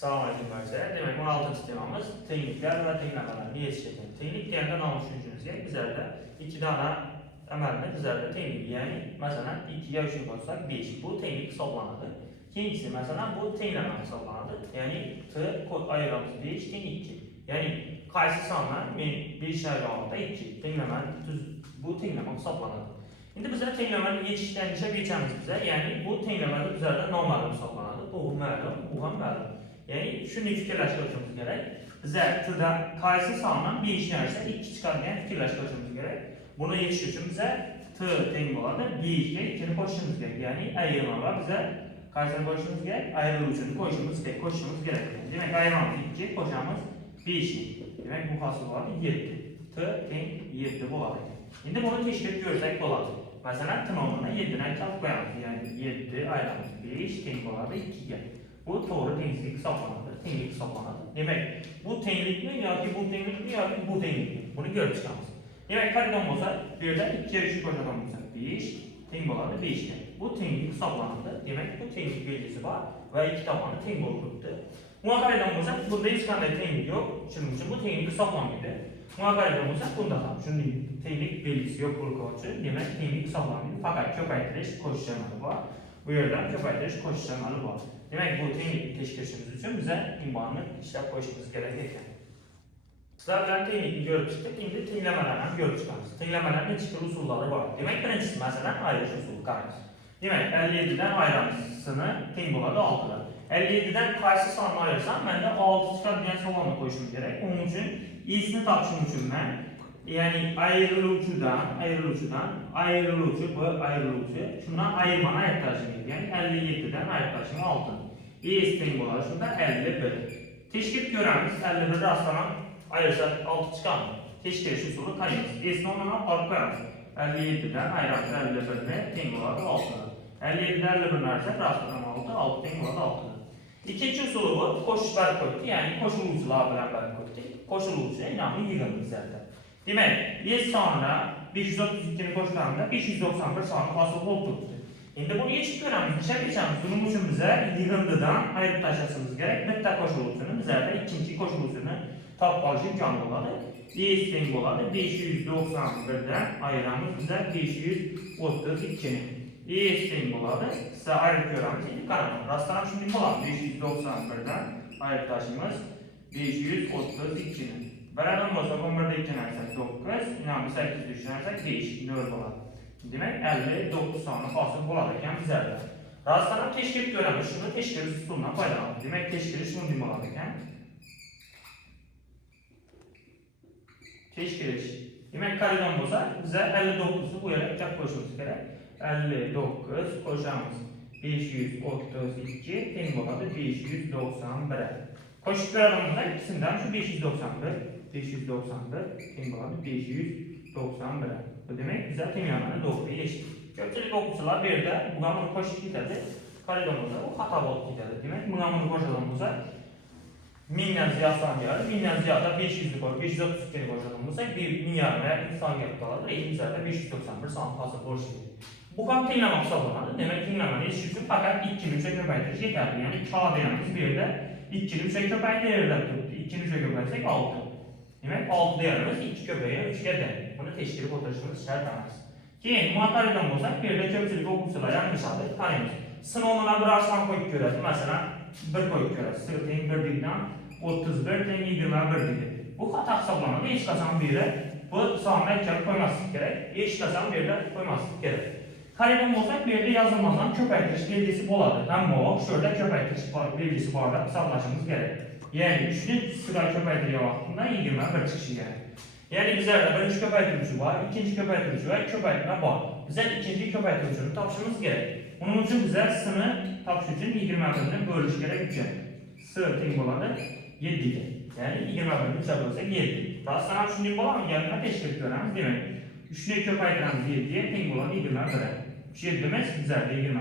Salam aleyküm arkadaşlar. Demek 16. temamız teknikler ve tekniklerden yetiştirdim. Teknik diyende ne düşündüğünüzde bizlerde iki tane emelinde bizlerde teknik yani mesela 2'ye 3'ün koysak 5. Bu teknik hesaplanады. İkincisi mesela bu tekniklerden hesaplanады. Yani t ayırmamız 5 2. Yani qaysı sanlar 5 ayırmamda 2. Teknikler bu teknikler hesaplanады. Şimdi bizler tekniklerin yetiştirişe geçeceğimiz bize yani bu teknikler bizlerde normal hesaplanады. Bu məlum, bu ham məlum. Yani şunu fikirləşdirmemiz gerek. Bizə t-da qaysı sandan bir işin arasında 2 çıxarmayan fikirləşdirmemiz gerek. Bunu yetiştirmək üçün bizə t teng oladı. 1'e 2'ni qoşuşumuz gerek. Yani ayırma var. Bizə qaysını qoşuşumuz gerek. Ayrılışını qoşuşumuz gerek. Demek ayırmamız 2, qoşamız 5. Demek bu hasıl oladı 7. T teng 7 oladı. Şimdi bunu teşkil görsək oladı. Mesela t nomuna 7'den çap koyalım. Yani 7 ayırmamız 5 teng oladı 2'ye. Bu doğru tenglik hesaplanады. Tenglik hesaplanады. Demek bu tenglik mi ya ki bu tenglik mi ya ki bu tenglik mi? Bunu görüp çıkamız. Demek karedan olsa birden 2'ye 3 kocadan olsa 5 teng oladı 5'te. Bu tenglik hesaplanады. Demek bu tenglik belgesi var ve iki tabanı teng oldu. Buna karedan olsa burada hiç kadar tenglik yok. Şunun için bu tenglik hesaplanmıydı. Buna karedan olsa bunda da şunun tenglik belgesi yok bu için. Demek tenglik hesaplanmıydı. Fakat köpaytırış koşuşlarına var. Bu yerden köpaytırış koşuşlarına var. Demek bu teknik teşkilimiz için bize imbanı işlep koyuşumuz gerekirken. Sizler bilen teknikli görüp çıktık, şimdi teklemelerden görüp çıkarız. Teklemelerin çıkır usulları var. Demek birincisi mesela ayrış usulü kararız. Demek 57'den ayırmasını tek olarak 6'da. 57'den karşı sanma ayırsam ben de 6 çıkar diyen soğanla koyuşum gerek. Onun için iyisini tapşım için ben yani ayrılıcıdan şundan ayırmana yaklaşım yani 57'den yaklaşım 6. İyisinin olarak şunda 51. Teşkil göremiz 51 rastlanan ayırsak 6 çıkan mı? Teşkil usulü kayımız. İyisini ondan fark koyarız. 57'den ayırsak 51'ne tek olarak 6. 57'den 51'den ayırsak rastlanan 6 tek olarak 6. İkinci usulü bu koşuşlar koyduk yani koşulucular beraber koyduk. Koşulucuya inanın yığılır zaten. Demek biz sonra 532'ni koştuğumda 591 sonra fasıl oldu. Şimdi bunu geçip göremiz, dışarı geçemiz. Bunun için bize yığındıdan ayırıp taşısımız gerek. Bitti koşulucunun bize de ikinci koşulucunu tapbalıcı imkanı oladı. İyisinin oladı 591'den ayıramız bize 532'nin. İyisinin oladı size ayırıp göremiz. İlk karanlık. Rastlanan şimdi oladı 591'den ayırıp taşımız 532'nin. Beraber olsa 11'de 2 dersek 9, yani 8 düşünersek 5, 4 olur. Demek 59 sonra fasıl bularken bizlerle. Rastlanan teşkil göremiz, şunu teşkil usulundan faydalanır. Demek teşkili şunu diyeyim olarken. Teşkil demek karedan olsa bize 59'u bu yere tek koşmamız gerek. 59 koşamız 532, tenim oladı 591'e. Koşuklar aramızda ikisinden şu 591 tenim oladı 591'e. Bu demek bize tenim yanlarına doğruya geçti. Köpçülük okusular bir de buna bunu koşuk giderdi. Karedomuzda o hata olup giderdi. Demek buna bunu koşalımızda 1000'den ziyaddan geldi. 1000'den ziyadda 500'lük olur. 532'ni koşalımızda 1 milyar veya insan gelip kalır. Elimizde 591 sanat fazla borç verir. Bu kadar teynlemek sağlamadı. Demek teynlemeyi işçisi fakat 2'nin 3'e köpəydir yeterli. Yani kağıdayamız bir de 2'nin 3'e köpəyi değerden tuttu. 2'nin 3'e köpəysek 6. Demek 6 değerimiz 2 köpəyə 3 gelir. Bunu teşkil oturuşumuz şart anlarız. Keyin muhatabiden olsak bir de köpçülük okusular yanlış adı tanıyımız. Sınavına bir arsan koyup görürüz. Mesela 1 koyup görürüz. Sırtayın 1 digden 31 ten 21 dedi. Bu hata hesaplanmadı. Hiç kasan bir de bu sağına ekranı koymazsın gerek. Hiç kasan bir de koymazsın gerek. Kareden olsak bir de yazılmazdan köpəytiriş belgesi boladı. Hem o şöyle köpəytiriş belgesi var da hesaplaşmamız gerek. Yani 3'lü sıra köpəytiriyor vaxtında 21 çıxışı gerek. Yani bizlerde birinci köpəytirişi var, ikinci köpəytirişi var, köpəytirmə var. Bize ikinci köpəytirişini tapışımız gerek. Bunun için bize sını tapış için 21'ini bölüş gerek 3'e. Sığır tek boladı 7'de. Yani 21'ini 3'e bölsek 7. Rastlanan şunu bola mı? Yanına teşkil göremiz demek. 3'lü köpəytirimiz 7'ye tek boladı 21'e. 7 demez, bizlerde 21,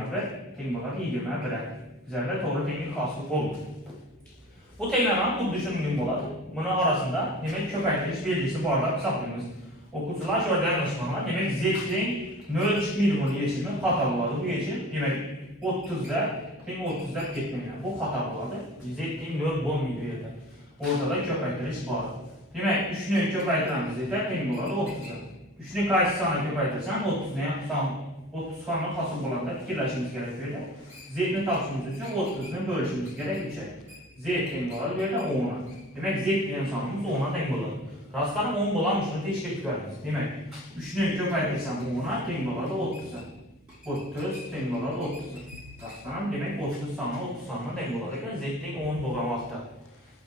tek boladı 21'e. Bizlerde doğru teknik hasılık olur. Bu teknemen bu düşündüğüm boladı. Bunun arasında demek köpəytiriş belgesi bardak hesaplayımız. Okusular şöyle yanlışmalar. Demek Z'nin nöl çıkmıydı bunu yeşilin hatalı oladı. Bu yeşil demek 30'da teng 30'dan ketmeyen. Bu hata buladı. Z teng 4 bo'lmaydi bu yerda. Ortada ko'paytirish bor. Demak, 3 ni ko'paytiramiz esa teng bo'ladi 30 ga. 3 ni qaysi songa ko'paytirsam 30 ni ham son 30 sonni hosil bo'ladi. Fikrlashimiz kerak bu yerda. Z ni topishimiz uchun 30 ni bo'lishimiz kerak 3 ga. Z teng bo'ladi bu yerda 10. Demak, Z degan sonimiz 10 ga teng bo'ladi. Rostdan 10 bo'lanishini teshkil qilamiz. Demak, 3 ni ko'paytirsam 10 ga teng bo'ladi 30 ga. 30 teng bo'ladi 30 ga. Rostdan demak 30 sonni 30 sonni teng bo'ladi ekan. Z teng 10 bo'lgan vaqtda.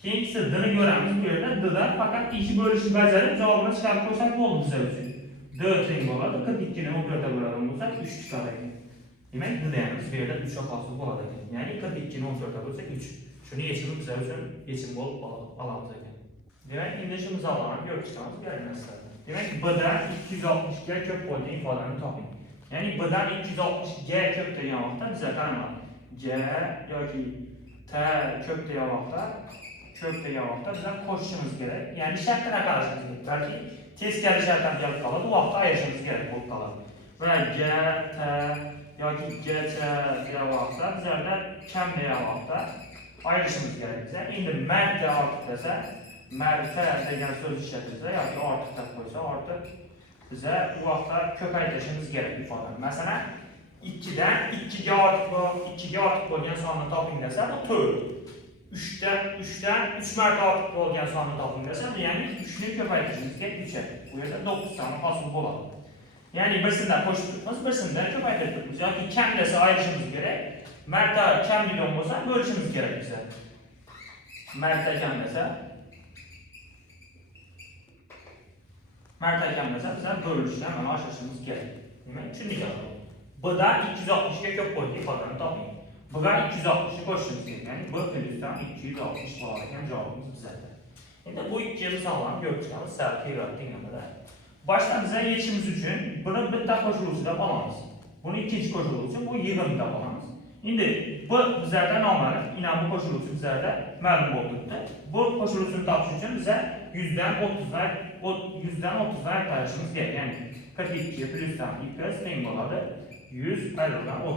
Keyingisi d-ni ko'ramiz. Bu yerda d-dan faqat 2 bo'lishni bajarib javobni chiqarib qo'ysak bo'ldi bizlar uchun. D teng bo'ladi 42 ni 14 ga bo'ladigan bo'lsa 3 chiqadi ekan. Demak, d deymiz bu yerda 3 ga hosil bo'ladi ekan. Ya'ni 42 ni 14 ga bo'lsak 3. Shuni yechib bizlar uchun yechim bo'lib olamiz ekan. Demak, endi shu misollarni ko'rib chiqamiz berganlar. Demak, b dan 260 ga ko'p bo'lgan ifodani toping. Ya'ni b dan 260 ga ko'p degan vaqtda bizlar qaramaylik. G yoki t ko'p degan vaqtda bizlar qo'shishimiz kerak. Ya'ni shartlarga qarashimiz kerak. Balki teskari shartlar kelib qoladi, u vaqtda ayirishimiz kerak bo'lib qoladi. Mana G, T yoki G, Ch degan vaqtda bizlarda kam degan vaqtda ayirishimiz kerak. Bizlar endi marta ortiq desa, marta degan so'z ishlatilsa yoki ortiq deb qo'ysa, ortiq bizlar u vaqtda ko'paytirishimiz kerak ifodani. Masalan, 2 dan 2 ga ortiq bo'lgan sonni toping desa, bu 4. 3 dan 3 marta ortiq bo'lgan sonni toping desa, ya'ni 3 ni ko'paytirishimiz kerak 3 ga. Bu yerda 9 sonni hosil bo'ladi. Ya'ni birsidan qo'shib turibmiz, birsidan ko'paytirib turibmiz. Yoki kam desa ayirishimiz kerak. Marta kam million bo'lsa, bo'lishimiz kerak bizlar. Marta kam desa bizlar bo'lishdan mana oshirishimiz kerak. Demak, tushundingizmi? B dan 260 ga ko'p bo'lgan ifodani toping. B dan 260 ni qo'shishimiz kerak. Ya'ni b plyusdan 260 bo'lar ekan javobimiz bizlarda. Endi bu ikki misollarni ko'rib chiqamiz. Sal keyinroq tenglamada. Boshdan bizlar yechishimiz uchun buni bitta qo'shiluvchi deb olamiz. Buni ikkinchi qo'shiluvchi, bu yig'im deb olamiz. Endi bu bizlarda noma'lum, ina bu qo'shiluvchi bizlarda ma'lum bo'ldi. Bu qo'shiluvchini topish uchun bizlar 100 dan 30 ga ayirishimiz kerak. Ya'ni 42 plyusdan x teng bo'ladi 100 ayrilgan 30.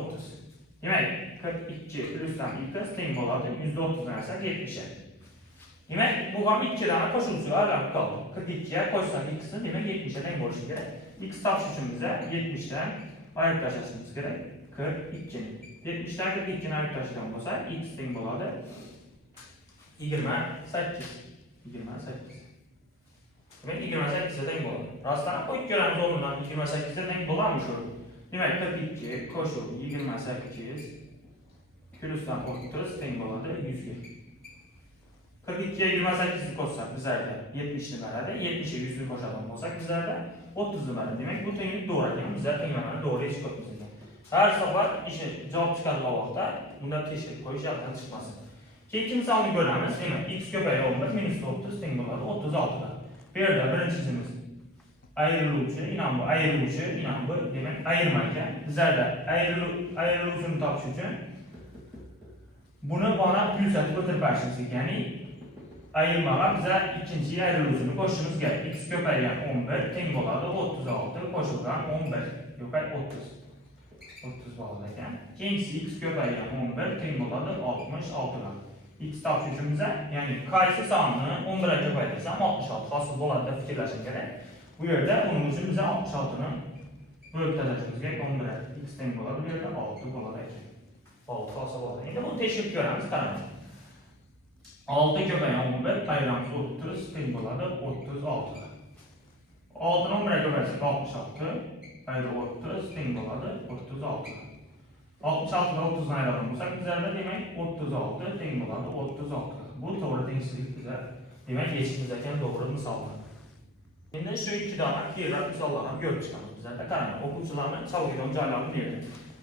Demak, 42 plyusdan x teng bo'ladi 130 dan ayirsak 70 ga. Demak, bu ham ikki dona qo'shiluvchilar aylanib qoldi. 42 ga qo'shsak x ni demak 70 ga teng bo'lishi kerak. X topish uchun bizlar 70 dan ayirib tashlashimiz kerak. 42 ni 70 dan 42 ni ayirib tashlagan bo'lsak, x teng bo'ladi 28. Demak, 28 ga teng bo'ladi. Rostdan qo'yib ko'ramiz o'rnidan 28 ga teng bo'ladimi shu? Demak, 42 qo'shib 28 plyusdan 30 teng bo'ladi 100 ga. 42 ga 28 ni qo'shsak bizlarda 70 ni beradi. 70 ga 100 ni qo'shadigan bo'lsak bizlarda 30 ni beradi. Demak, bu tenglik to'g'ri ekan. Bizlar tenglamani to'g'ri yechib qo'yamiz. Har safar ishni javob chiqargan vaqtda bunda tekshirib qo'yish yaqin chiqmasin. Keyingi misolni ko'ramiz. Demak, x ko'paygan 11 - 30 teng bo'ladi 36 ga. Bu yerda birinchimiz ayriluvchi, bu demak ayirma ekan. Bizlarda ayriluvchini topish uchun buni mana plyusatib o'tirib berishimiz kerak. Ya'ni ayirmaga bizlar ikkinchi ayriluvchini qo'shishimiz kerak. X ko'paygan 11 teng bo'ladi 36 qo'shilgan 11 yo'q 30 bo'ladi ekan. Keyingisi x ko'paygan 11 teng bo'ladi 66 ga. X topish uchun bizlar, ya'ni qaysi sonni 11 ga ko'paytirsam 66 hosil bo'ladi deb fikrlashimiz kerak. Bu yerda uning uchun bizlar 66 ni bo'lib tashlashimiz kerak. 11 x teng bo'ladi, bu yerda 6 bo'ladi ekan. 6 hosil bo'ladi. Endi buni tekshirib ko'ramiz, qarang. 6 ko'paygan 11 ayiramiz 30 teng bo'ladi 36 ga. 6 ni 11 ga ko'paytirsak 66 ayrı 30 teng bo'ladi 36 ga. 66 ga 30 ni ayiradigan bo'lsak bizlarda demak 36 teng bo'ladi 36 ga. Bu to'g'ri tengsizlik bizlar demak yechimiz ekan, to'g'ri misollar. Endi shu ikki dona keyinroq misollarni ko'rib chiqamiz. Bizlarda qarang, o'quvchilarning chalg'iydigan joylarini berdi.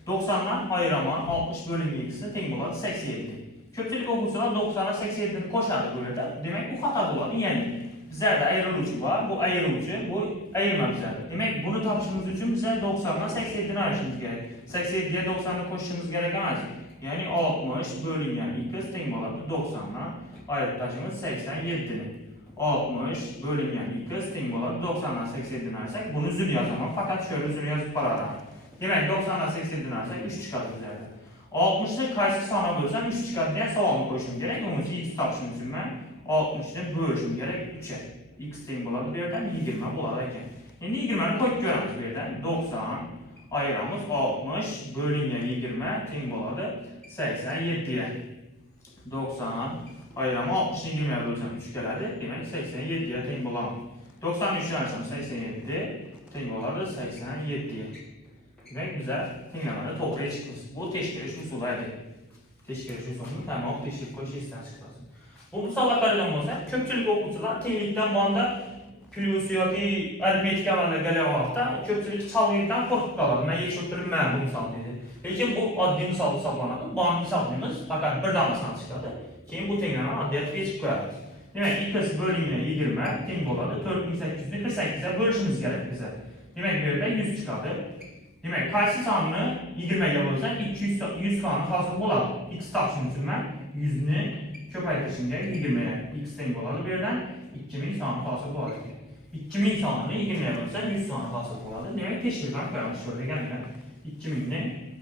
90 dan ayiraman 60 bo'lim x ni teng bo'ladi 87. Ko'pchilik o'quvchilar 90 ga 87 ni qo'shadi bu yerda. Demak, bu xato bo'ladi. Ya'ni bizlarda ayiruvchi bor, bu ayiruvchi, bu ayirma bizlarda. Demak, buni topishimiz uchun bizlar 90 dan 87 ni ayirishimiz kerak. 87 ga 90 ni qo'shishimiz kerak emas. Ya'ni 60 bo'lingan x teng bo'ladi 90 dan ayirib tashlashimiz 87 ni. 60 bo'lingan x teng bo'ladi 90 dan 87 ni ayirsak, buni uzun yozaman, faqat shu uzun yozib qolaman. Demak, 90 dan 87 ni ayirsak 3 chiqadi bizlarda. 60'ı qaysı sana bölsəm 3 çıxar deyə savamı qoşum gerek. Onun için x tapışım üçün mən 60'ı bölüşüm gerek 3'e. X teyin buladı bir yerden 20 buladı ekan. İndi 20'ni koyup görəmiz bir yerden 90 ayıramız 60 bölünə 20 teyin buladı 87'ye. 90 ayırama 60'ı 20'ye bölsəm 3 gələdi. Demək 87'ye teyin bulamam. 93 yansam 87 teyin buladı 87'ye. Demek güzel teyinləmədə topraya çıxırız. Bu teşkiliş usulaydı. Teşkiliş usulunu tamam teşkil koşu isteyen çıkarsın. Bu musallatlardan olsa köpçülük okulcular teyinlikten bu anda plus yoki aritmetik alanında gələn vaxtda köpçülük çalıyıdan qorxub qalır. Mən yeşirtirim mən bu misal dedi. Lakin bu adli misal hesablanır. Bu misalımız fakat bir damlasına çıxadı. Keyin bu teyinləmə adliyyat geçib qoyarız. Demek x bölümüne 20 teyin boladı. 4800'ü 48'e bölüşümüz gerek bize. Demek bir yerden 100 çıkardı. Demek qaysı sanını 20'ye bölsən 100 sanı hasıl boladı. X tapışım üçün mən 100'ünü köpəytirişim gerek 20'ye. X teyin boladı bir yerden 2000 sanı hasıl boladı. 2000 sanını 20'ye bölsən 100 sanı hasıl boladı. Demek teşkildən qoyarız şöyle gəlməkən 2000'ni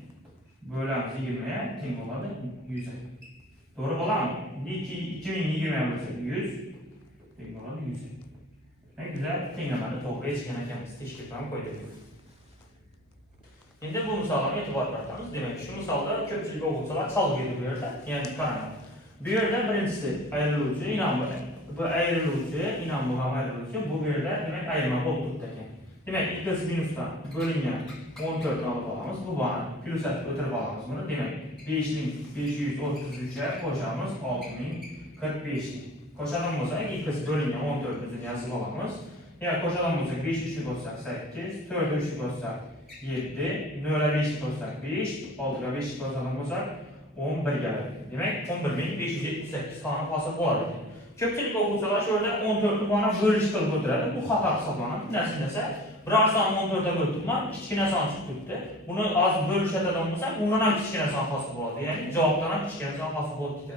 böləmiz 20'ye teyin boladı 100'e. Doğru bular mı? 2000'ni 20'ye bölsək 100 teyin boladı 100'e. Ne güzel teyinləmədə topraya çıxanəkəmiz teşkildən qoyduk. Şimdi bu misaldan etibar qartamız. Demek şu misalda köpçülük okulcular çalgı ediyorlar. Yani kanal. Bir yerde birincisi ayrılıcı inanmıyor. Bu ayrılıcı inanmıyor ayrılıcı. Bu bir yerde demek ayrılma bollukdaki. Demek x minus'tan bölünce 14'ünü alıp alamız. Bu bana plus ötürüp alamız bunu. Demek 5533'e koşamız 6045'i. Koşalım olsa x bölünce 14'ünü yazıp alamız. Yani koşalım olsa 5 3'lük olsak 8, 4 3'lük olsak 7, 0'a 5 olsak 5, 6'a 5 olsak 11 gelir. Demek 11.578 tane pasap var. Köpçülük okulcular şöyle 14'lü bana bölüş kılıp ötüredi. Bu hata hesaplanır. Nəsə, bir sanı 14'e bölütürmə, kiçkinə sanı tutdu. Bunu az bölüş edəmizsə, bundan kiçkinə sanı pasap oladı. Yani cevaplardan kiçkinə sanı pasap oladı gider.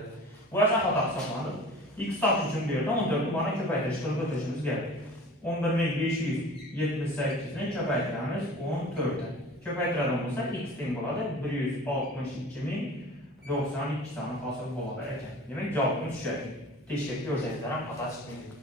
Bu əsən hata hesaplanır. X tapış üçün bir yerdə 14'lü bana köpəkləş kılıp ötürüşümüz gəlir. 11.578'ni köpəklərimiz 14'e. Köpəklərdən olsa x teyin boladı 162.092 tane fasıl boladı əkən. Demək cavabımız şəhər. Teşekkür ederim. Hata çıxmayın.